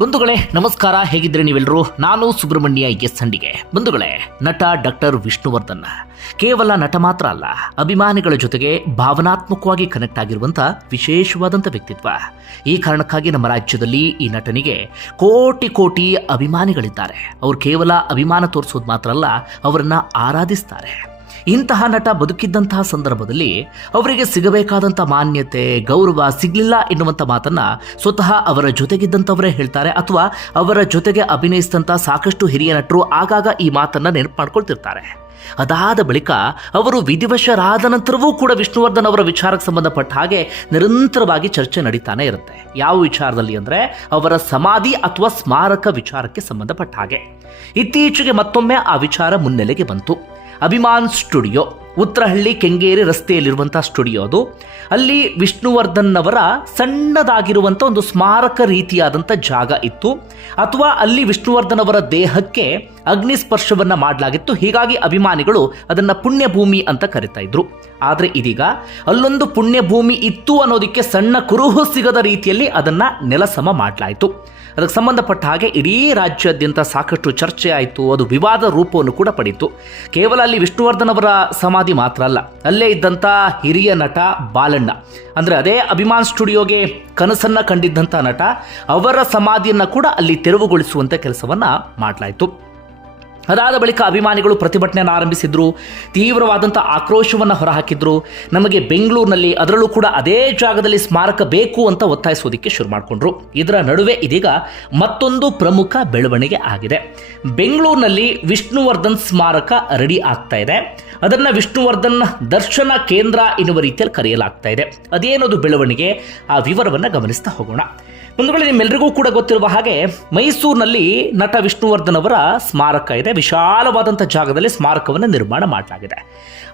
ಬಂಧುಗಳೇ, ನಮಸ್ಕಾರ. ಹೇಗಿದ್ರೆ ನೀವೆಲ್ಲರೂ? ನಾನು ಸುಬ್ರಹ್ಮಣ್ಯ ಎಸ್ ಸಂಡಿಗೆ. ಬಂಧುಗಳೇ, ನಟ ಡಾಕ್ಟರ್ ವಿಷ್ಣುವರ್ಧನ್, ಕೇವಲ ನಟ ಮಾತ್ರ ಅಲ್ಲ, ಅಭಿಮಾನಿಗಳ ಜೊತೆಗೆ ಭಾವನಾತ್ಮಕವಾಗಿ ಕನೆಕ್ಟ್ ಆಗಿರುವಂಥ ವಿಶೇಷವಾದಂಥ ವ್ಯಕ್ತಿತ್ವ. ಈ ಕಾರಣಕ್ಕಾಗಿ ನಮ್ಮ ರಾಜ್ಯದಲ್ಲಿ ಈ ನಟನಿಗೆ ಕೋಟಿ ಕೋಟಿ ಅಭಿಮಾನಿಗಳಿದ್ದಾರೆ. ಅವರು ಕೇವಲ ಅಭಿಮಾನ ತೋರಿಸೋದು ಮಾತ್ರ ಅಲ್ಲ, ಅವರನ್ನ ಆರಾಧಿಸ್ತಾರೆ. ಇಂತಹ ನಟ ಬದುಕಿದ್ದಂತಹ ಸಂದರ್ಭದಲ್ಲಿ ಅವರಿಗೆ ಸಿಗಬೇಕಾದಂಥ ಮಾನ್ಯತೆ, ಗೌರವ ಸಿಗಲಿಲ್ಲ ಎನ್ನುವಂಥ ಮಾತನ್ನ ಸ್ವತಃ ಅವರ ಜೊತೆಗಿದ್ದಂಥವರೇ ಹೇಳ್ತಾರೆ ಅಥವಾ ಅವರ ಜೊತೆಗೆ ಅಭಿನಯಿಸಿದಂಥ ಸಾಕಷ್ಟು ಹಿರಿಯ ನಟರು ಆಗಾಗ ಈ ಮಾತನ್ನ ನೆನಪು ಮಾಡ್ಕೊಳ್ತಿರ್ತಾರೆ. ಅದಾದ ಬಳಿಕ ಅವರು ವಿಧಿವಶರಾದ ನಂತರವೂ ಕೂಡ ವಿಷ್ಣುವರ್ಧನ್ ಅವರ ವಿಚಾರಕ್ಕೆ ಸಂಬಂಧಪಟ್ಟ ಹಾಗೆ ನಿರಂತರವಾಗಿ ಚರ್ಚೆ ನಡೀತಾನೆ ಇರುತ್ತೆ. ಯಾವ ವಿಚಾರದಲ್ಲಿ ಅಂದರೆ ಅವರ ಸಮಾಧಿ ಅಥವಾ ಸ್ಮಾರಕ ವಿಚಾರಕ್ಕೆ ಸಂಬಂಧಪಟ್ಟ ಹಾಗೆ. ಇತ್ತೀಚೆಗೆ ಮತ್ತೊಮ್ಮೆ ಆ ವಿಚಾರ ಮುನ್ನೆಲೆಗೆ ಬಂತು. ಅಭಿಮಾನ್ ಸ್ಟುಡಿಯೋ ಉತ್ತರಹಳ್ಳಿ ಕೆಂಗೇರಿ ರಸ್ತೆಯಲ್ಲಿರುವಂಥ ಸ್ಟುಡಿಯೋ ಅದು. ಅಲ್ಲಿ ವಿಷ್ಣುವರ್ಧನ್ ಅವರ ಸಣ್ಣದಾಗಿರುವಂಥ ಒಂದು ಸ್ಮಾರಕ ರೀತಿಯಾದಂಥ ಜಾಗ ಇತ್ತು. ಅಥವಾ ಅಲ್ಲಿ ವಿಷ್ಣುವರ್ಧನ್ ಅವರ ದೇಹಕ್ಕೆ ಅಗ್ನಿ ಸ್ಪರ್ಶವನ್ನ ಮಾಡಲಾಗಿತ್ತು. ಹೀಗಾಗಿ ಅಭಿಮಾನಿಗಳು ಅದನ್ನ ಪುಣ್ಯಭೂಮಿ ಅಂತ ಕರಿತಾ ಇದ್ರು. ಆದರೆ ಇದೀಗ ಅಲ್ಲೊಂದು ಪುಣ್ಯಭೂಮಿ ಇತ್ತು ಅನ್ನೋದಕ್ಕೆ ಸಣ್ಣ ಕುರುಹು ಸಿಗದ ರೀತಿಯಲ್ಲಿ ಅದನ್ನ ನೆಲಸಮ ಮಾಡಲಾಯಿತು. ಅದಕ್ಕೆ ಸಂಬಂಧಪಟ್ಟ ಹಾಗೆ ಇಡೀ ರಾಜ್ಯಾದ್ಯಂತ ಸಾಕಷ್ಟು ಚರ್ಚೆ ಆಯಿತು. ಅದು ವಿವಾದ ರೂಪವನ್ನು ಕೂಡ ಪಡೀತು ಕೇವಲ ಅಲ್ಲಿ ವಿಷ್ಣುವರ್ಧನ್ ಅವರ ಸಮಾಧಿ ಮಾತ್ರ ಅಲ್ಲ, ಅಲ್ಲೇ ಇದ್ದಂಥ ಹಿರಿಯ ನಟ ಬಾಲಣ್ಣ. ಅಂದರೆ ಅದೇ ಅಭಿಮಾನ್ ಸ್ಟುಡಿಯೋಗೆ ಕನಸನ್ನು ಕಂಡಿದ್ದಂಥ ನಟ, ಅವರ ಸಮಾಧಿಯನ್ನು ಕೂಡ ಅಲ್ಲಿ ತೆರವುಗೊಳಿಸುವಂಥ ಕೆಲಸವನ್ನು ಮಾಡಲಾಯಿತು. ಅದಾದ ಬಳಿಕ ಅಭಿಮಾನಿಗಳು ಪ್ರತಿಭಟನೆಯನ್ನು ಆರಂಭಿಸಿದ್ರು. ತೀವ್ರವಾದಂಥ ಆಕ್ರೋಶವನ್ನು ಹೊರಹಾಕಿದ್ರು. ನಮಗೆ ಬೆಂಗಳೂರಿನಲ್ಲಿ ಅದರಲ್ಲೂ ಕೂಡ ಅದೇ ಜಾಗದಲ್ಲಿ ಸ್ಮಾರಕ ಬೇಕು ಅಂತ ಒತ್ತಾಯಿಸೋದಕ್ಕೆ ಶುರು ಮಾಡಿಕೊಂಡ್ರು. ಇದರ ನಡುವೆ ಇದೀಗ ಮತ್ತೊಂದು ಪ್ರಮುಖ ಬೆಳವಣಿಗೆ ಆಗಿದೆ. ಬೆಂಗಳೂರಿನಲ್ಲಿ ವಿಷ್ಣುವರ್ಧನ್ ಸ್ಮಾರಕ ರೆಡಿ ಆಗ್ತಾ ಇದೆ. ಅದನ್ನು ವಿಷ್ಣುವರ್ಧನ್ ದರ್ಶನ ಕೇಂದ್ರ ಎನ್ನುವ ರೀತಿಯಲ್ಲಿ ಕರೆಯಲಾಗ್ತಾ ಇದೆ. ಅದೇನದು ಬೆಳವಣಿಗೆ? ಆ ವಿವರವನ್ನು ಗಮನಿಸ್ತಾ ಹೋಗೋಣ. ವೇಳೆ ನಿಮ್ಮೆಲ್ಲರಿಗೂ ಕೂಡ ಗೊತ್ತಿರುವ ಹಾಗೆ ಮೈಸೂರಿನಲ್ಲಿ ನಟ ವಿಷ್ಣುವರ್ಧನ್ ಅವರ ಸ್ಮಾರಕ ಇದೆ. ವಿಶಾಲವಾದಂಥ ಜಾಗದಲ್ಲಿ ಸ್ಮಾರಕವನ್ನು ನಿರ್ಮಾಣ ಮಾಡಲಾಗಿದೆ.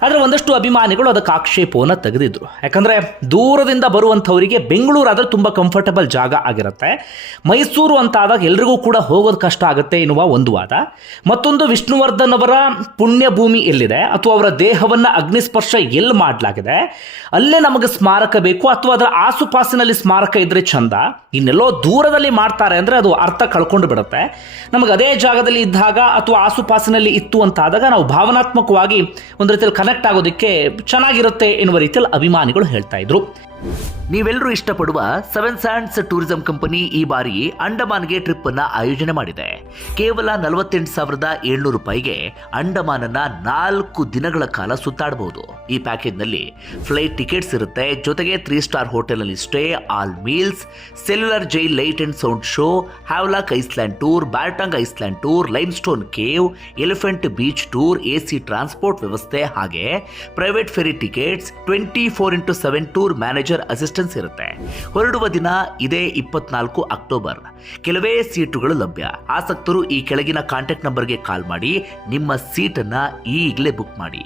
ಆದರೆ ಒಂದಷ್ಟು ಅಭಿಮಾನಿಗಳು ಅದಕ್ಕೆ ಆಕ್ಷೇಪವನ್ನು ತೆಗೆದಿದ್ರು. ಯಾಕಂದರೆ ದೂರದಿಂದ ಬರುವಂಥವರಿಗೆ ಬೆಂಗಳೂರು ಆದರೆ ತುಂಬ ಕಂಫರ್ಟಬಲ್ ಜಾಗ ಆಗಿರುತ್ತೆ. ಮೈಸೂರು ಅಂತ ಆದಾಗ ಎಲ್ರಿಗೂ ಕೂಡ ಹೋಗೋದು ಕಷ್ಟ ಆಗುತ್ತೆ ಎನ್ನುವ ಒಂದು ವಾದ. ಮತ್ತೊಂದು ವಿಷ್ಣುವರ್ಧನ್ ಅವರ ಪುಣ್ಯಭೂಮಿ ಎಲ್ಲಿದೆ? ಅಥವಾ ಅವರ ದೇಹವನ್ನು ಅಗ್ನಿಸ್ಪರ್ಶ ಎಲ್ಲಿ ಮಾಡಲಾಗಿದೆ? ಅಲ್ಲೇ ನಮಗೆ ಸ್ಮಾರಕ ಬೇಕು? ಅಥವಾ ಅದರ ಆಸುಪಾಸಿನಲ್ಲಿ ಸ್ಮಾರಕ ಇದ್ದರೆ ಚಂದ? ಇನ್ನೆಲ್ಲೋ ದೂರದಲ್ಲಿ ಮಾಡ್ತಾರೆ ಅಂದರೆ ಅದು ಅರ್ಥ ಕಳ್ಕೊಂಡು ಬಿಡುತ್ತೆ. ನಮಗೆ ಅದೇ ಜಾಗದಲ್ಲಿ ಇದ್ದಾಗ ಅಥವಾ ಆಸುಪಾಸಿನಲ್ಲಿ ಇತ್ತು ಅಂತ ಆದಾಗ ನಾವು ಭಾವನಾತ್ಮಕವಾಗಿ ಒಂದು ರೀತಿಯಲ್ಲಿ ಕನೆಕ್ಟ್ ಆಗೋದಕ್ಕೆ ಚೆನ್ನಾಗಿರುತ್ತೆ ಎನ್ನುವ ರೀತಿಯಲ್ಲಿ ಅಭಿಮಾನಿಗಳು ಹೇಳ್ತಾ ಇದ್ರು. ನೀವೆಲ್ಲರೂ ಇಷ್ಟಪಡುವ ಸೆವೆನ್ ಸ್ಯಾಂಡ್ಸ್ ಟೂರಿಸಂ ಕಂಪನಿ ಈ ಬಾರಿ ಅಂಡಮಾನ್ಗೆ ಟ್ರಿಪ್ ಅನ್ನ ಆಯೋಜನೆ ಮಾಡಿದೆ. ಕೇವಲ ನಲವತ್ತೆಂಟು ಸಾವಿರದ ಏಳ್ನೂರು ರೂಪಾಯಿಗೆ ಅಂಡಮಾನನ್ನ ನಾಲ್ಕು ದಿನಗಳ ಕಾಲ ಸುತ್ತಾಡಬಹುದು ಈ ಪ್ಯಾಕೇಜ್ನಲ್ಲಿ ಫ್ಲೈಟ್ ಟಿಕೆಟ್ಸ್ ಇರುತ್ತೆ. ಜೊತೆಗೆ ತ್ರೀ ಸ್ಟಾರ್ ಹೋಟೆಲ್ನಲ್ಲಿ stay, all meals, cellular jail light and sound show, Havelock island tour Baratang island tour limestone cave, elephant beach tour A C transport ವ್ಯವಸ್ಥೆ ಹಾಗೆ. Private ferry tickets, twenty four into seven tour manager assistance ಇರುತ್ತೆ. ಹೊರಡುವ ದಿನ ಇದೇ ಇಪ್ಪತ್ನಾಲ್ಕು October. ಕೆಲವೇ ಸೀಟುಗಳು ಲಭ್ಯ. ಆಸಕ್ತರು ಈ ಕೆಳಗಿನ ಕಾಂಟ್ಯಾಕ್ಟ್ ನಂಬರ್ಗೆ ಕಾಲ್ ಮಾಡಿ ನಿಮ್ಮ ಸೀಟನ್ನು ಈಗಲೇ ಬುಕ್ ಮಾಡಿ.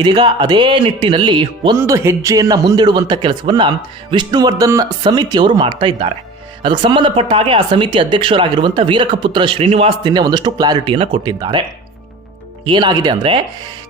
ಇದೀಗ ಅದೇ ನಿಟ್ಟಿನಲ್ಲಿ ಒಂದು ಹೆಜ್ಜೆಯನ್ನು ಮುಂದಿಡುವಂತ ಕೆಲಸವನ್ನು ವಿಷ್ಣುವರ್ಧನ್ ಸಮಿತಿಯವರು ಮಾಡ್ತಾ ಇದ್ದಾರೆ. ಅದಕ್ಕೆ ಸಂಬಂಧಪಟ್ಟ ಹಾಗೆ ಆ ಸಮಿತಿ ಅಧ್ಯಕ್ಷರಾಗಿರುವಂಥ ವೀರಕಪುತ್ರ ಶ್ರೀನಿವಾಸ್ ನಿನ್ನೆ ಒಂದಷ್ಟು ಕ್ಲಾರಿಟಿಯನ್ನು ಕೊಟ್ಟಿದ್ದಾರೆ. ಏನಾಗಿದೆ ಅಂದರೆ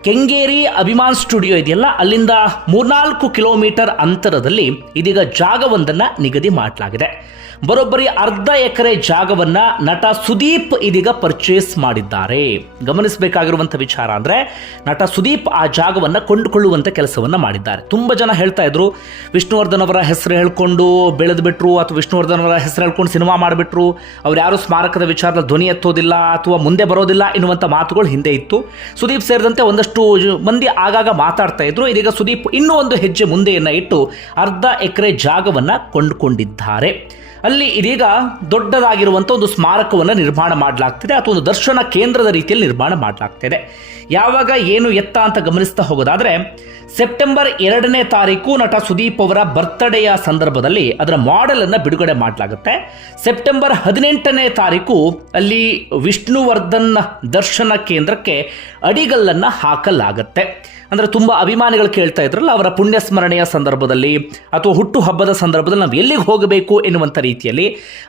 ಕೆಂಗೇರಿ ಅಭಿಮಾನ್ ಸ್ಟುಡಿಯೋ ಇದೆಯಲ್ಲ, ಅಲ್ಲಿಂದ ಮೂರ್ನಾಲ್ಕು ಕಿಲೋಮೀಟರ್ ಅಂತರದಲ್ಲಿ ಇದೀಗ ಜಾಗವೊಂದನ್ನು ನಿಗದಿ ಮಾಡಲಾಗಿದೆ. ಬರೋಬ್ಬರಿ ಅರ್ಧ ಎಕರೆ ಜಾಗವನ್ನ ನಟ ಸುದೀಪ್ ಇದೀಗ ಪರ್ಚೇಸ್ ಮಾಡಿದ್ದಾರೆ. ಗಮನಿಸಬೇಕಾಗಿರುವಂಥ ವಿಚಾರ ಅಂದ್ರೆ, ನಟ ಸುದೀಪ್ ಆ ಜಾಗವನ್ನ ಕೊಂಡುಕೊಳ್ಳುವಂತ ಕೆಲಸವನ್ನ ಮಾಡಿದ್ದಾರೆ. ತುಂಬಾ ಜನ ಹೇಳ್ತಾ ಇದ್ರು, ವಿಷ್ಣುವರ್ಧನ್ ಅವರ ಹೆಸರು ಹೇಳ್ಕೊಂಡು ಬೆಳೆದು ಬಿಟ್ರು, ಅಥವಾ ವಿಷ್ಣುವರ್ಧನ್ ಅವರ ಹೆಸರು ಹೇಳ್ಕೊಂಡು ಸಿನಿಮಾ ಮಾಡಿಬಿಟ್ರು, ಅವ್ರು ಯಾರು ಸ್ಮಾರಕದ ವಿಚಾರದ ಧ್ವನಿ ಎತ್ತೋದಿಲ್ಲ, ಅಥವಾ ಮುಂದೆ ಬರೋದಿಲ್ಲ ಎನ್ನುವಂಥ ಮಾತುಗಳು ಹಿಂದೆ ಇತ್ತು. ಸುದೀಪ್ ಸೇರಿದಂತೆ ಒಂದಷ್ಟು ಮಂದಿ ಆಗಾಗ ಮಾತಾಡ್ತಾ ಇದ್ರು. ಇದೀಗ ಸುದೀಪ್ ಇನ್ನೂ ಒಂದು ಹೆಜ್ಜೆ ಮುಂದೆಯನ್ನು ಇಟ್ಟು ಅರ್ಧ ಎಕರೆ ಜಾಗವನ್ನ ಕೊಂಡುಕೊಂಡಿದ್ದಾರೆ. ಅಲ್ಲಿ ಇದೀಗ ದೊಡ್ಡದಾಗಿರುವಂಥ ಒಂದು ಸ್ಮಾರಕವನ್ನು ನಿರ್ಮಾಣ ಮಾಡಲಾಗ್ತಿದೆ. ಅಥವಾ ಒಂದು ದರ್ಶನ ಕೇಂದ್ರದ ರೀತಿಯಲ್ಲಿ ನಿರ್ಮಾಣ ಮಾಡಲಾಗ್ತಿದೆ. ಯಾವಾಗ ಏನು ಎತ್ತ ಅಂತ ಗಮನಿಸ್ತಾ ಹೋಗೋದಾದ್ರೆ, ಸೆಪ್ಟೆಂಬರ್ ಎರಡನೇ ತಾರೀಕು ನಟ ಸುದೀಪ್ ಅವರ ಬರ್ತ್ಡೇಯ ಸಂದರ್ಭದಲ್ಲಿ ಅದರ ಮಾಡೆಲನ್ನು ಬಿಡುಗಡೆ ಮಾಡಲಾಗುತ್ತೆ. ಸೆಪ್ಟೆಂಬರ್ ಹದಿನೆಂಟನೇ ತಾರೀಕು ಅಲ್ಲಿ ವಿಷ್ಣುವರ್ಧನ್ ದರ್ಶನ ಕೇಂದ್ರಕ್ಕೆ ಅಡಿಗಲ್ಲನ್ನ ಹಾಕಲಾಗುತ್ತೆ. ಅಂದರೆ ತುಂಬ ಅಭಿಮಾನಿಗಳು ಕೇಳ್ತಾ ಇದ್ರಲ್ಲ, ಅವರ ಪುಣ್ಯ ಸ್ಮರಣೆಯ ಸಂದರ್ಭದಲ್ಲಿ ಅಥವಾ ಹುಟ್ಟು ಹಬ್ಬದ ಸಂದರ್ಭದಲ್ಲಿ ನಾವು ಎಲ್ಲಿಗೆ ಹೋಗಬೇಕು ಎನ್ನುವಂಥ ರೀತಿಯಲ್ಲಿ.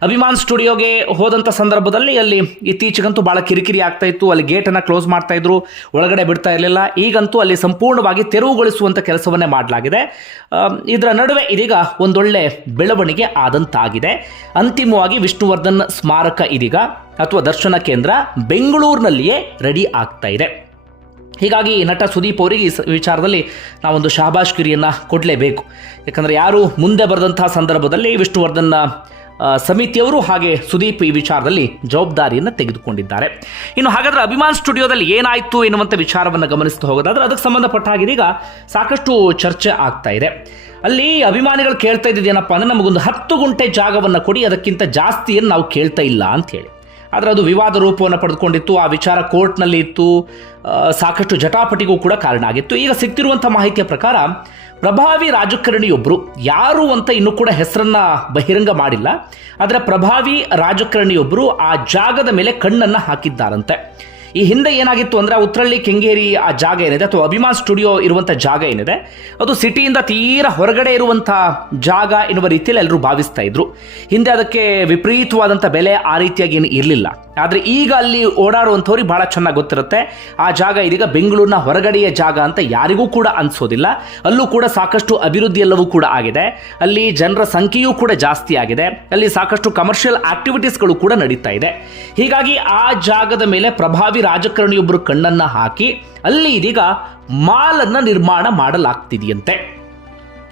ಅಭಿಮಾನ್ ಸ್ಟುಡಿಯೋಗೆ ಹೋದಂಥ ಸಂದರ್ಭದಲ್ಲಿ ಅಲ್ಲಿ ಇತ್ತೀಚೆಗಂತೂ ಭಾಳ ಕಿರಿಕಿರಿ ಆಗ್ತಾ ಇತ್ತು. ಅಲ್ಲಿ ಗೇಟನ್ನು ಕ್ಲೋಸ್ ಮಾಡ್ತಾ ಇದ್ರು, ಒಳಗಡೆ ಬಿಡ್ತಾ ಇರಲಿಲ್ಲ. ಈಗಂತೂ ಅಲ್ಲಿ ಸಂಪೂರ್ಣವಾಗಿ ತೆರವುಗೊಳಿಸುವಂಥ ಕೆಲಸವನ್ನೇ ಮಾಡಲಾಗಿದೆ. ಇದರ ನಡುವೆ ಇದೀಗ ಒಂದೊಳ್ಳೆ ಬೆಳವಣಿಗೆ ಆದಂತಾಗಿದೆ. ಅಂತಿಮವಾಗಿ ವಿಷ್ಣುವರ್ಧನ್ ಸ್ಮಾರಕ ಇದೀಗ, ಅಥವಾ ದರ್ಶನ ಕೇಂದ್ರ ಬೆಂಗಳೂರಿನಲ್ಲಿಯೇ ರೆಡಿ ಆಗ್ತಾ ಇದೆ. ಹೀಗಾಗಿ ನಟ ಸುದೀಪ್ ಅವರಿಗೆ ಈ ವಿಚಾರದಲ್ಲಿ ನಾವೊಂದು ಶಾಬಾಷ್ ಗಿರಿಯನ್ನು ಕೊಡಲೇಬೇಕು. ಯಾಕಂದರೆ ಯಾರು ಮುಂದೆ ಬರೆದಂತಹ ಸಂದರ್ಭದಲ್ಲಿ ವಿಷ್ಣುವರ್ಧನ್ನ ಸಮಿತಿಯವರು ಹಾಗೆ ಸುದೀಪ್ ಈ ವಿಚಾರದಲ್ಲಿ ಜವಾಬ್ದಾರಿಯನ್ನು ತೆಗೆದುಕೊಂಡಿದ್ದಾರೆ. ಇನ್ನು ಹಾಗಾದರೆ ಅಭಿಮಾನ್ ಸ್ಟುಡಿಯೋದಲ್ಲಿ ಏನಾಯಿತು ಎನ್ನುವಂಥ ವಿಚಾರವನ್ನು ಗಮನಿಸ್ತಾ ಹೋಗೋದಾದ್ರೆ ಅದಕ್ಕೆ ಸಂಬಂಧಪಟ್ಟ ಹಾಗೆ ಇದೀಗ ಸಾಕಷ್ಟು ಚರ್ಚೆ ಆಗ್ತಾ ಇದೆ. ಅಲ್ಲಿ ಅಭಿಮಾನಿಗಳು ಕೇಳ್ತಾ ಇದ್ದಿದ್ದೇನಪ್ಪ ಅಂದರೆ ನಮಗೊಂದು ಹತ್ತು ಗುಂಟೆ ಜಾಗವನ್ನು ಕೊಡಿ, ಅದಕ್ಕಿಂತ ಜಾಸ್ತಿಯನ್ನು ನಾವು ಕೇಳ್ತಾ ಇಲ್ಲ ಅಂತೇಳಿ ಆದರೆ ಅದು ವಿವಾದ ರೂಪವನ್ನು ಪಡೆದುಕೊಂಡಿತ್ತು. ಆ ವಿಚಾರ ಕೋರ್ಟ್ನಲ್ಲಿ ಇತ್ತು. ಸಾಕಷ್ಟು ಜಟಾಪಟಿಗೂ ಕೂಡ ಕಾರಣ ಆಗಿತ್ತು. ಈಗ ಸಿಗ್ತಿರುವಂಥ ಮಾಹಿತಿಯ ಪ್ರಕಾರ ಪ್ರಭಾವಿ ರಾಜಕಾರಣಿಯೊಬ್ಬರು ಯಾರು ಅಂತ ಇನ್ನೂ ಕೂಡ ಹೆಸರನ್ನ ಬಹಿರಂಗ ಮಾಡಿಲ್ಲ. ಆದರೆ ಪ್ರಭಾವಿ ರಾಜಕಾರಣಿಯೊಬ್ಬರು ಆ ಜಾಗದ ಮೇಲೆ ಕಣ್ಣನ್ನು ಹಾಕಿದ್ದಾರಂತೆ. ಈ ಹಿಂದೆ ಏನಾಗಿತ್ತು ಅಂದರೆ ಉತ್ರಳ್ಳಿ, ಕೆಂಗೇರಿ ಆ ಜಾಗ ಏನಿದೆ, ಅಥವಾ ಅಭಿಮಾನ್ ಸ್ಟುಡಿಯೋ ಇರುವಂಥ ಜಾಗ ಏನಿದೆ, ಅದು ಸಿಟಿಯಿಂದ ತೀರ ಹೊರಗಡೆ ಇರುವಂಥ ಜಾಗ ಎನ್ನುವ ರೀತಿಯಲ್ಲಿ ಎಲ್ಲರೂ ಭಾವಿಸ್ತಾ ಇದ್ರು. ಹಿಂದೆ ಅದಕ್ಕೆ ವಿಪರೀತವಾದಂಥ ಬೆಲೆ ಆ ರೀತಿಯಾಗಿ ಏನು ಇರಲಿಲ್ಲ. ಆದರೆ ಈಗ ಅಲ್ಲಿ ಓಡಾಡುವಂಥವ್ರಿಗೆ ಬಹಳ ಚೆನ್ನಾಗಿ ಗೊತ್ತಿರುತ್ತೆ. ಆ ಜಾಗ ಇದೀಗ ಬೆಂಗಳೂರಿನ ಹೊರಗಡೆಯ ಜಾಗ ಅಂತ ಯಾರಿಗೂ ಕೂಡ ಅನಿಸೋದಿಲ್ಲ. ಅಲ್ಲೂ ಕೂಡ ಸಾಕಷ್ಟು ಅಭಿವೃದ್ಧಿ ಎಲ್ಲವೂ ಕೂಡ ಆಗಿದೆ. ಅಲ್ಲಿ ಜನರ ಸಂಖ್ಯೆಯೂ ಕೂಡ ಜಾಸ್ತಿ ಆಗಿದೆ. ಅಲ್ಲಿ ಸಾಕಷ್ಟು ಕಮರ್ಷಿಯಲ್ ಆಕ್ಟಿವಿಟೀಸ್ಗಳು ಕೂಡ ನಡೀತಾ ಇದೆ. ಹೀಗಾಗಿ ಆ ಜಾಗದ ಮೇಲೆ ಪ್ರಭಾವಿ ರಾಜಕಾರಣಿಯೊಬ್ಬರು ಕಣ್ಣನ್ನ ಹಾಕಿ ಅಲ್ಲಿ ಇದೀಗ ಮಾಲನ್ನ ನಿರ್ಮಾಣ ಮಾಡಲಾಗ್ತಿದೆಯಂತೆ.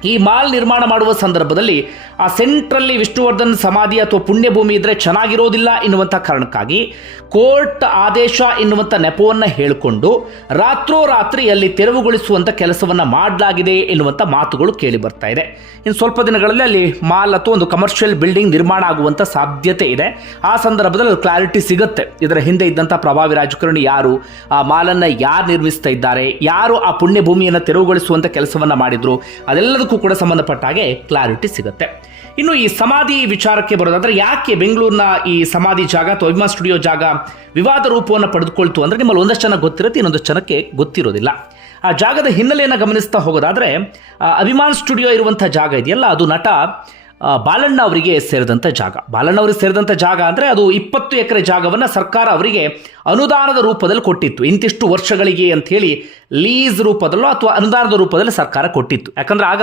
ಈ ಮಾಲ್ ನಿರ್ಮಾಣ ಮಾಡುವ ಸಂದರ್ಭದಲ್ಲಿ ಆ ಸೆಂಟ್ರಲ್ಲಿ ವಿಷ್ಣುವರ್ಧನ್ ಸಮಾಧಿ ಅಥವಾ ಪುಣ್ಯಭೂಮಿ ಇದ್ರೆ ಚೆನ್ನಾಗಿರೋದಿಲ್ಲ ಎನ್ನುವಂಥ ಕಾರಣಕ್ಕಾಗಿ ಕೋರ್ಟ್ ಆದೇಶ ಎನ್ನುವಂಥ ನೆಪವನ್ನು ಹೇಳಿಕೊಂಡು ರಾತ್ರೋರಾತ್ರಿ ಅಲ್ಲಿ ತೆರವುಗೊಳಿಸುವಂಥ ಕೆಲಸವನ್ನು ಮಾಡಲಾಗಿದೆ ಎನ್ನುವಂಥ ಮಾತುಗಳು ಕೇಳಿ ಬರ್ತಾ ಇದೆ. ಇನ್ನು ಸ್ವಲ್ಪ ದಿನಗಳಲ್ಲಿ ಅಲ್ಲಿ ಮಾಲ್ ಅಥವಾ ಒಂದು ಕಮರ್ಷಿಯಲ್ ಬಿಲ್ಡಿಂಗ್ ನಿರ್ಮಾಣ ಆಗುವಂಥ ಸಾಧ್ಯತೆ ಇದೆ. ಆ ಸಂದರ್ಭದಲ್ಲಿ ಕ್ಲಾರಿಟಿ ಸಿಗುತ್ತೆ. ಇದರ ಹಿಂದೆ ಇದ್ದಂಥ ಪ್ರಭಾವಿ ರಾಜಕಾರಣಿ ಯಾರು? ಆ ಮಾಲನ್ನು ಯಾರು ನಿರ್ಮಿಸ್ತಾ ಇದ್ದಾರೆ? ಯಾರು ಆ ಪುಣ್ಯಭೂಮಿಯನ್ನು ತೆರವುಗೊಳಿಸುವಂಥ ಕೆಲಸವನ್ನು ಮಾಡಿದ್ರು? ಅದೆಲ್ಲದಕ್ಕೂ ಕೂಡ ಸಂಬಂಧಪಟ್ಟ ಹಾಗೆ ಕ್ಲಾರಿಟಿ ಸಿಗುತ್ತೆ. ಇನ್ನು ಈ ಸಮಾಧಿ ವಿಚಾರಕ್ಕೆ ಬರೋದಾದ್ರೆ ಯಾಕೆ ಬೆಂಗಳೂರಿನ ಈ ಸಮಾಧಿ ಜಾಗ ಅಥವಾ ಅಭಿಮಾನ್ ಸ್ಟುಡಿಯೋ ಜಾಗ ವಿವಾದ ರೂಪವನ್ನು ಪಡೆದುಕೊಳ್ತು ಅಂದರೆ ನಿಮ್ಮಲ್ಲಿ ಒಂದಷ್ಟು ಜನ ಗೊತ್ತಿರುತ್ತೆ, ಇನ್ನೊಂದಷ್ಟು ಜನಕ್ಕೆ ಗೊತ್ತಿರೋದಿಲ್ಲ. ಆ ಜಾಗದ ಹಿನ್ನೆಲೆಯನ್ನು ಗಮನಿಸ್ತಾ ಹೋಗೋದಾದ್ರೆ ಅಭಿಮಾನ್ ಸ್ಟುಡಿಯೋ ಇರುವಂಥ ಜಾಗ ಇದೆಯಲ್ಲ, ಅದು ನಟ ಬಾಲಣ್ಣ ಅವರಿಗೆ ಸೇರಿದಂಥ ಜಾಗ. ಬಾಲಣ್ಣ ಅವರಿಗೆ ಸೇರಿದಂಥ ಜಾಗ ಅಂದರೆ ಅದು ಇಪ್ಪತ್ತು ಎಕರೆ ಜಾಗವನ್ನು ಸರ್ಕಾರ ಅವರಿಗೆ ಅನುದಾನದ ರೂಪದಲ್ಲಿ ಕೊಟ್ಟಿತ್ತು. ಇಂತಿಷ್ಟು ವರ್ಷಗಳಿಗೆ ಅಂಥೇಳಿ ಲೀಸ್ ರೂಪದಲ್ಲೋ ಅಥವಾ ಅನುದಾನದ ರೂಪದಲ್ಲಿ ಸರ್ಕಾರ ಕೊಟ್ಟಿತ್ತು. ಯಾಕಂದ್ರೆ ಆಗ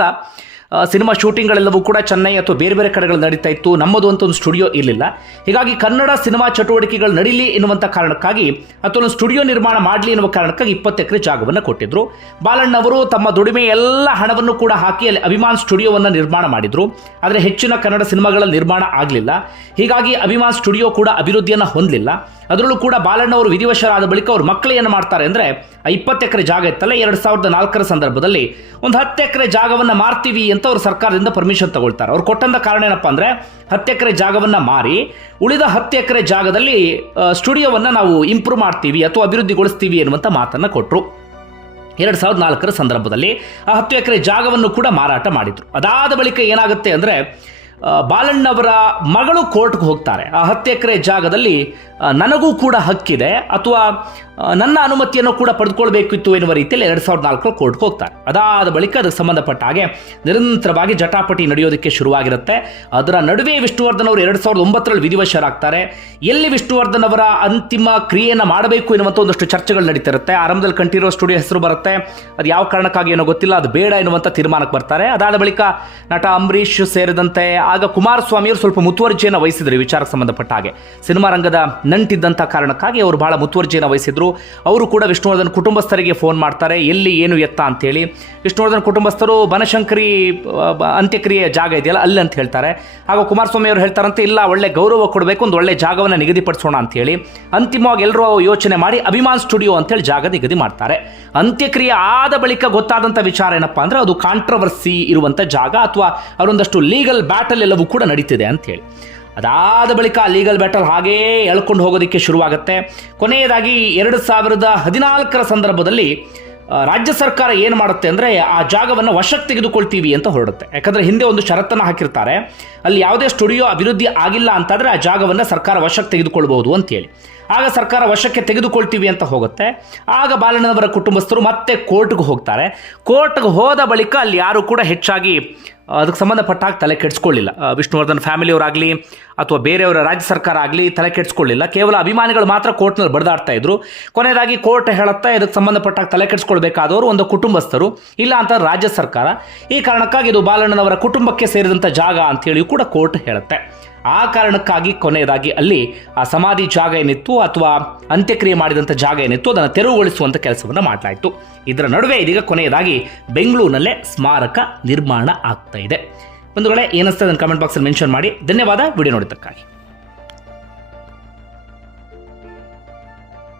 ಸಿನಿಮಾ ಶೂಟಿಂಗ್ಗಳೆಲ್ಲವೂ ಕೂಡ ಚೆನ್ನೈ ಅಥವಾ ಬೇರೆ ಬೇರೆ ಕಡೆಗಳು ನಡೀತಾ ಇತ್ತು. ನಮ್ಮದು ಅಂತ ಒಂದು ಸ್ಟುಡಿಯೋ ಇರಲಿಲ್ಲ. ಹೀಗಾಗಿ ಕನ್ನಡ ಸಿನಿಮಾ ಚಟುವಟಿಕೆಗಳು ನಡೀಲಿ ಎನ್ನುವಂಥ ಕಾರಣಕ್ಕಾಗಿ ಅಥವಾ ಒಂದು ಸ್ಟುಡಿಯೋ ನಿರ್ಮಾಣ ಮಾಡಲಿ ಎನ್ನುವ ಕಾರಣಕ್ಕಾಗಿ ಇಪ್ಪತ್ತು ಎಕರೆ ಜಾಗವನ್ನು ಕೊಟ್ಟಿದ್ರು. ಬಾಲಣ್ಣವರು ತಮ್ಮ ದುಡಿಮೆ ಎಲ್ಲ ಹಣವನ್ನು ಕೂಡ ಹಾಕಿ ಅಲ್ಲಿ ಅಭಿಮಾನ್ ಸ್ಟುಡಿಯೋವನ್ನು ನಿರ್ಮಾಣ ಮಾಡಿದ್ರು. ಆದರೆ ಹೆಚ್ಚಿನ ಕನ್ನಡ ಸಿನಿಮಾಗಳ ನಿರ್ಮಾಣ ಆಗಲಿಲ್ಲ. ಹೀಗಾಗಿ ಅಭಿಮಾನ್ ಸ್ಟುಡಿಯೋ ಕೂಡ ಅಭಿವೃದ್ಧಿಯನ್ನು ಹೊಂದಲಿಲ್ಲ. ಅದರಲ್ಲೂ ಕೂಡ ಬಾಲಣ್ಣವರು ವಿಧಿವಶರಾದ ಬಳಿಕ ಅವರು ಮಕ್ಕಳು ಏನು ಮಾಡ್ತಾರೆ ಅಂದರೆ ಇಪ್ಪತ್ತು ಎಕರೆ ಜಾಗ ಇತ್ತಲ್ಲ, ಎರಡು ಸಾವಿರದ ನಾಲ್ಕರ ಸಂದರ್ಭದಲ್ಲಿ ಒಂದು ಹತ್ತು ಎಕರೆ ಜಾಗವನ್ನು ಮಾರ್ತೀವಿ ಅಂತ ಸರ್ಕಾರದಿಂದ ಪರ್ಮಿಷನ್ ತಗೊಳ್ತಾರೆ. ಅವ್ರು ಕೊಟ್ಟಂತ ಕಾರಣ ಏನಪ್ಪ ಅಂದರೆ ಹತ್ತು ಎಕರೆ ಜಾಗವನ್ನು ಮಾರಿ, ಉಳಿದ ಹತ್ತು ಎಕರೆ ಜಾಗದಲ್ಲಿ ಸ್ಟುಡಿಯೋವನ್ನು ನಾವು ಇಂಪ್ರೂವ್ ಮಾಡ್ತೀವಿ, ಅಥವಾ ಅಭಿವೃದ್ಧಿಗೊಳಿಸ್ತೀವಿ ಎನ್ನುವಂಥ ಮಾತನ್ನು ಕೊಟ್ಟರು ಎರಡು ಸಾವಿರದ ನಾಲ್ಕರ ಸಂದರ್ಭದಲ್ಲಿ ಆ ಹತ್ತು ಎಕರೆ ಜಾಗವನ್ನು ಕೂಡ ಮಾರಾಟ ಮಾಡಿದ್ರು. ಅದಾದ ಬಳಿಕ ಏನಾಗುತ್ತೆ ಅಂದರೆ ಬಾಲಣ್ಣವರ ಮಗಳು ಕೋರ್ಟ್ಗೆ ಹೋಗ್ತಾರೆ. ಆ ಹತ್ತು ಎಕರೆ ಜಾಗದಲ್ಲಿ ನನಗೂ ಕೂಡ ಹಕ್ಕಿದೆ, ಅಥವಾ ನನ್ನ ಅನುಮತಿಯನ್ನು ಕೂಡ ಪಡೆದುಕೊಳ್ಬೇಕಿತ್ತು ಎನ್ನುವ ರೀತಿಯಲ್ಲಿ ಎರಡು ಸಾವಿರದ ನಾಲ್ಕರಲ್ಲಿ ಕೋರ್ಟ್ಗೆ ಹೋಗ್ತಾರೆ. ಅದಾದ ಬಳಿಕ ಅದಕ್ಕೆ ಸಂಬಂಧಪಟ್ಟ ಹಾಗೆ ನಿರಂತರವಾಗಿ ಜಟಾಪಟಿ ನಡೆಯೋದಕ್ಕೆ ಶುರುವಾಗಿರುತ್ತೆ. ಅದರ ನಡುವೆ ವಿಷ್ಣುವರ್ಧನ್ ಅವರು ಎರಡು ಸಾವಿರದ ಒಂಬತ್ತರಲ್ಲಿ ವಿಧಿವಶರಾಗ್ತಾರೆ. ಎಲ್ಲಿ ವಿಷ್ಣುವರ್ಧನ್ ಅವರ ಅಂತಿಮ ಕ್ರಿಯೆಯನ್ನು ಮಾಡಬೇಕು ಎನ್ನುವಂಥ ಒಂದಷ್ಟು ಚರ್ಚೆಗಳು ನಡೀತಿರುತ್ತೆ. ಆರಂಭದಲ್ಲಿ ಕಂಠೀರೋ ಸ್ಟುಡಿಯೋ ಹೆಸರು ಬರುತ್ತೆ. ಅದು ಯಾವ ಕಾರಣಕ್ಕಾಗಿ ಏನೋ ಗೊತ್ತಿಲ್ಲ, ಅದು ಬೇಡ ಎನ್ನುವಂಥ ತೀರ್ಮಾನಕ್ಕೆ ಬರ್ತಾರೆ. ಅದಾದ ಬಳಿಕ ನಟ ಅಂಬರೀಷ್ ಸೇರಿದಂತೆ ಆಗ ಕುಮಾರಸ್ವಾಮಿಯವರು ಸ್ವಲ್ಪ ಮುತುವರ್ಜಿಯನ್ನು ವಹಿಸಿದರು ವಿಚಾರಕ್ಕೆ ಸಂಬಂಧಪಟ್ಟ ಹಾಗೆ. ಸಿನಿಮಾ ರಂಗದ ನಂಟಿದ್ದಂಥ ಕಾರಣಕ್ಕಾಗಿ ಅವರು ಬಹಳ ಮುತುವರ್ಜಿಯನ್ನು ವಹಿಸಿದ್ರು. ಅವರು ಕೂಡ ವಿಷ್ಣುವರ್ಧನ್ ಕುಟುಂಬಸ್ಥರಿಗೆ ಫೋನ್ ಮಾಡ್ತಾರೆ, ಎಲ್ಲಿ ಏನು ಎತ್ತ ಅಂತೇಳಿ. ವಿಷ್ಣುವರ್ಧನ್ ಕುಟುಂಬಸ್ಥರು ಬನಶಂಕರಿ ಅಂತ್ಯಕ್ರಿಯೆ ಜಾಗ ಇದೆಯಲ್ಲ, ಅಲ್ಲಿ ಅಂತ ಹೇಳ್ತಾರೆ. ಆಗ ಕುಮಾರಸ್ವಾಮಿ ಅವರು ಹೇಳ್ತಾರಂತೆ, ಇಲ್ಲ, ಒಳ್ಳೆ ಗೌರವ ಕೊಡಬೇಕು, ಒಂದು ಒಳ್ಳೆ ಜಾಗವನ್ನು ನಿಗದಿಪಡಿಸೋಣ ಅಂತೇಳಿ. ಅಂತಿಮವಾಗಿ ಎಲ್ಲರೂ ಯೋಚನೆ ಮಾಡಿ, ಅಭಿಮಾನ್ ಸ್ಟುಡಿಯೋ ಅಂತೇಳಿ ಜಾಗ ನಿಗದಿ ಮಾಡ್ತಾರೆ. ಅಂತ್ಯಕ್ರಿಯೆ ಆದ ಬಳಿಕ ಗೊತ್ತಾದಂಥ ವಿಚಾರ ಏನಪ್ಪಾ ಅಂದ್ರೆ, ಅದು ಕಾಂಟ್ರವರ್ಸಿ ಇರುವಂಥ ಜಾಗ, ಅಥವಾ ಅವರೊಂದಷ್ಟು ಲೀಗಲ್ ಬ್ಯಾಟಲ್ ಎಲ್ಲವೂ ಕೂಡ ನಡೀತಿದೆ ಅಂತೇಳಿ. ಅದಾದ ಬಳಿಕ ಲೀಗಲ್ ಬ್ಯಾಟಲ್ ಹಾಗೇ ಎಳ್ಕೊಂಡು ಹೋಗೋದಕ್ಕೆ ಶುರುವಾಗುತ್ತೆ. ಕೊನೆಯದಾಗಿ ಎರಡು ಸಾವಿರದ ಹದಿನಾಲ್ಕರ ಸಂದರ್ಭದಲ್ಲಿ ರಾಜ್ಯ ಸರ್ಕಾರ ಏನು ಮಾಡುತ್ತೆ ಅಂದರೆ ಆ ಜಾಗವನ್ನು ವಶಕ್ಕೆ ತೆಗೆದುಕೊಳ್ತೀವಿ ಅಂತ ಹೊರಡುತ್ತೆ. ಯಾಕಂದರೆ ಹಿಂದೆ ಒಂದು ಷರತ್ತನ್ನು ಹಾಕಿರ್ತಾರೆ. ಅಲ್ಲಿ ಯಾವುದೇ ಸ್ಟುಡಿಯೋ ಅಭಿವೃದ್ಧಿ ಆಗಿಲ್ಲ ಅಂತಂದರೆ ಆ ಜಾಗವನ್ನು ಸರ್ಕಾರ ವಶಕ್ಕೆ ತೆಗೆದುಕೊಳ್ಬೋದು ಅಂತೇಳಿ ಆಗ ಸರ್ಕಾರ ವಶಕ್ಕೆ ತೆಗೆದುಕೊಳ್ತೀವಿ ಅಂತ ಹೋಗುತ್ತೆ. ಆಗ ಬಾಲಣ್ಣನವರ ಕುಟುಂಬಸ್ಥರು ಮತ್ತೆ ಕೋರ್ಟ್ಗೆ ಹೋಗ್ತಾರೆ. ಕೋರ್ಟ್ಗೆ ಹೋದ ಬಳಿಕ ಅಲ್ಲಿ ಯಾರೂ ಕೂಡ ಹೆಚ್ಚಾಗಿ ಅದಕ್ಕೆ ಸಂಬಂಧಪಟ್ಟ ಹಾಗೆ ತಲೆ ಕೆಡಿಸ್ಕೊಳ್ಳಿಲ್ಲ. ವಿಷ್ಣುವರ್ಧನ್ ಫ್ಯಾಮಿಲಿಯವರಾಗಲಿ ಅಥವಾ ಬೇರೆಯವರ ರಾಜ್ಯ ಸರ್ಕಾರ ಆಗಲಿ ತಲೆ ಕೆಡಿಸ್ಕೊಳ್ಳಿಲ್ಲ. ಕೇವಲ ಅಭಿಮಾನಿಗಳು ಮಾತ್ರ ಕೋರ್ಟ್ನಲ್ಲಿ ಬಡ್ದಾಡ್ತಾ ಇದ್ರು. ಕೊನೆಯದಾಗಿ ಕೋರ್ಟ್ ಹೇಳುತ್ತಾ ಇದಕ್ಕೆ ಸಂಬಂಧಪಟ್ಟ ಹಾಗೆ ತಲೆ ಕೆಡಿಸ್ಕೊಳ್ಬೇಕಾದವರು ಒಂದು ಕುಟುಂಬಸ್ಥರು, ಇಲ್ಲ ಅಂತ ರಾಜ್ಯ ಸರ್ಕಾರ. ಈ ಕಾರಣಕ್ಕಾಗಿ ಇದು ಬಾಲಣ್ಣನವರ ಕುಟುಂಬಕ್ಕೆ ಸೇರಿದಂಥ ಜಾಗ ಅಂತೇಳಿ ಕೂಡ ಕೋರ್ಟ್ ಹೇಳುತ್ತೆ. ಆ ಕಾರಣಕ್ಕಾಗಿ ಕೊನೆಯದಾಗಿ ಅಲ್ಲಿ ಆ ಸಮಾಧಿ ಜಾಗ ಏನಿತ್ತು ಅಥವಾ ಅಂತ್ಯಕ್ರಿಯೆ ಮಾಡಿದಂಥ ಜಾಗ ಏನಿತ್ತು ಅದನ್ನು ತೆರವುಗೊಳಿಸುವಂಥ ಕೆಲಸವನ್ನು ಮಾಡಲಾಯಿತು. ಇದರ ನಡುವೆ ಇದೀಗ ಕೊನೆಯದಾಗಿ ಬೆಂಗಳೂರಿನಲ್ಲೇ ಸ್ಮಾರಕ ನಿರ್ಮಾಣ ಆಗ್ತಾ ಇದೆ. ಬಂಧುಗಳೇ ಏನಿಸ್ತದೆ ಕಮೆಂಟ್ ಬಾಕ್ಸಲ್ಲಿ ಮೆನ್ಷನ್ ಮಾಡಿ. ಧನ್ಯವಾದ. ವಿಡಿಯೋ ನೋಡಿದ್ದಕ್ಕಾಗಿ.